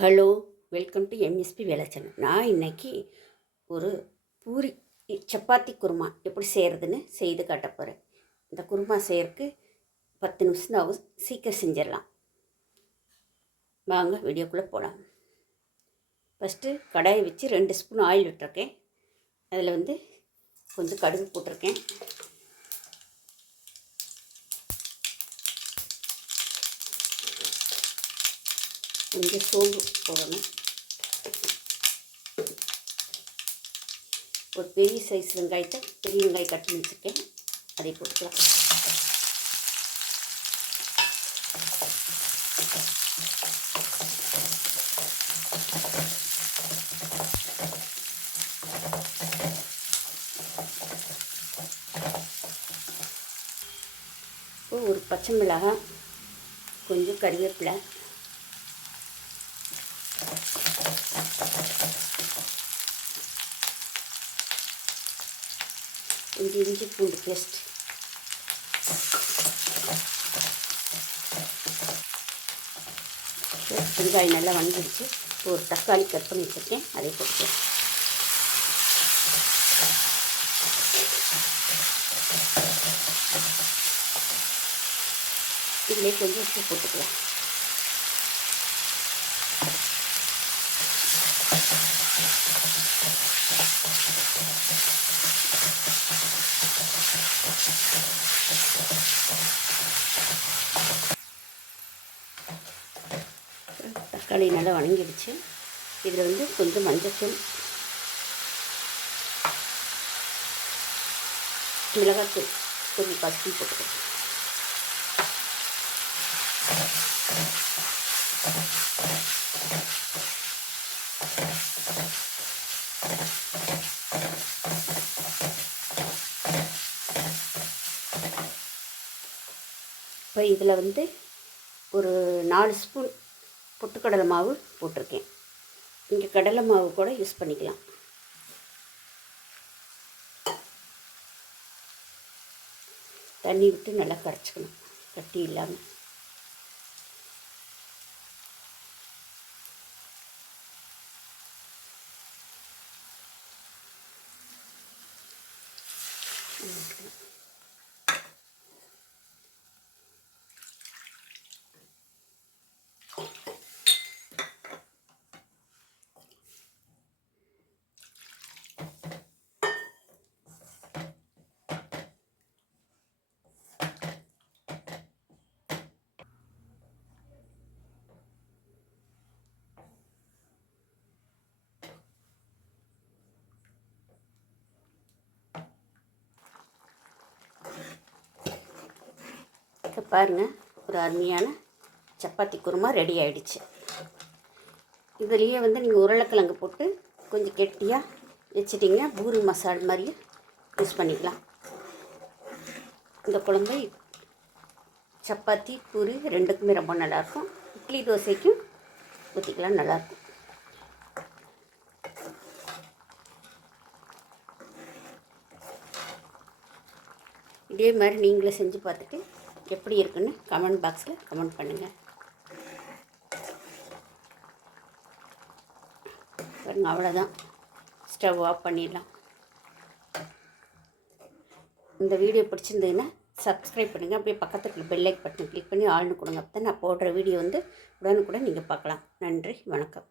Hello welcome to MSP வேலைச்சனம் நான் இன்னைக்கு ஒரு பூரி சப்பாத்தி குருமா எப்படி செய்கிறதுன்னு செய்து காட்ட போகிறேன் இந்த குருமா செய்கிறதுக்கு பத்து நிமிஷம் தான் சீக்கிரம் செஞ்சிடலாம். வாங்க வீடியோக்குள்ளே போகலாம் ஃபஸ்ட்டு கடாயை வச்சு ரெண்டு ஸ்பூன் ஆயில் விட்டுருக்கேன். அதில் வந்து கொஞ்சம் கடுகு போட்டிருக்கேன். கொஞ்சம் சோம்பு போடணும். ஒரு பெரிய சைஸ் வெங்காயத்தை பெரிய வெங்காயம் கட் பண்ணி வச்சுருக்கேன். அதை போட்டுக்கலாம். ஒரு பச்சை மிளகாய் கொஞ்சம் கருவேப்பிலை கொஞ்சம் இஞ்சி பூண்டு பேஸ்ட் வெங்காயம் நல்லா வந்துடுச்சு ஒரு தக்காளி கட் பண்ணி வச்சுருக்கேன். அதை போட்டுக்கேன் இதிலே கொஞ்சம் உப்பு போட்டுக்கலாம். தக்காளி நல்லா வணங்கிடுச்சு. இதில் வந்து கொஞ்சம் மஞ்சத்தூள் மிளகாத்தூள் கொஞ்சம் பசுப்பு போட்டுக்கிறேன் இப்போ இதில் வந்து ஒரு நாலு ஸ்பூன் பொட்டுக்கடலை மாவு போட்டிருக்கேன். இங்கே கடலை மாவு கூட யூஸ் பண்ணிக்கலாம். தண்ணி விட்டு நல்லா கரைச்சிக்கணும் கட்டி இல்லாமல் இப்போ பாருங்கள் ஒரு அருமையான சப்பாத்தி குருமா ரெடி ஆகிடுச்சு இதுலேயே வந்து நீங்கள் உருளைக்கிழங்கு போட்டு கொஞ்சம் கெட்டியாக வச்சிட்டிங்கன்னா பூரி மசால் மாதிரியே யூஸ் பண்ணிக்கலாம். இந்த குழம்பு சப்பாத்தி பூரி ரெண்டுக்குமே ரொம்ப நல்லாயிருக்கும். இட்லி தோசைக்கும் ஊற்றிக்கலாம் நல்லாயிருக்கும். இதே மாதிரி நீங்களே செஞ்சு பார்த்துட்டு எப்படி இருக்குன்னு கமெண்ட் பாக்ஸில் கமெண்ட் பண்ணுங்கள் பாருங்க அவ்வளோதான் ஸ்டவ் ஆஃப் பண்ணிடலாம். இந்த வீடியோ பிடிச்சிருந்ததுன்னா சப்ஸ்கிரைப் பண்ணுங்கள் அப்படியே பக்கத்தில் பெல்லைக் பட்டன் கிளிக் பண்ணி ஆள்னு கொடுங்க. அப்போ தான் நான் போடுற வீடியோ வந்து உடனுக்குடன் நீங்கள் பார்க்கலாம். நன்றி வணக்கம்.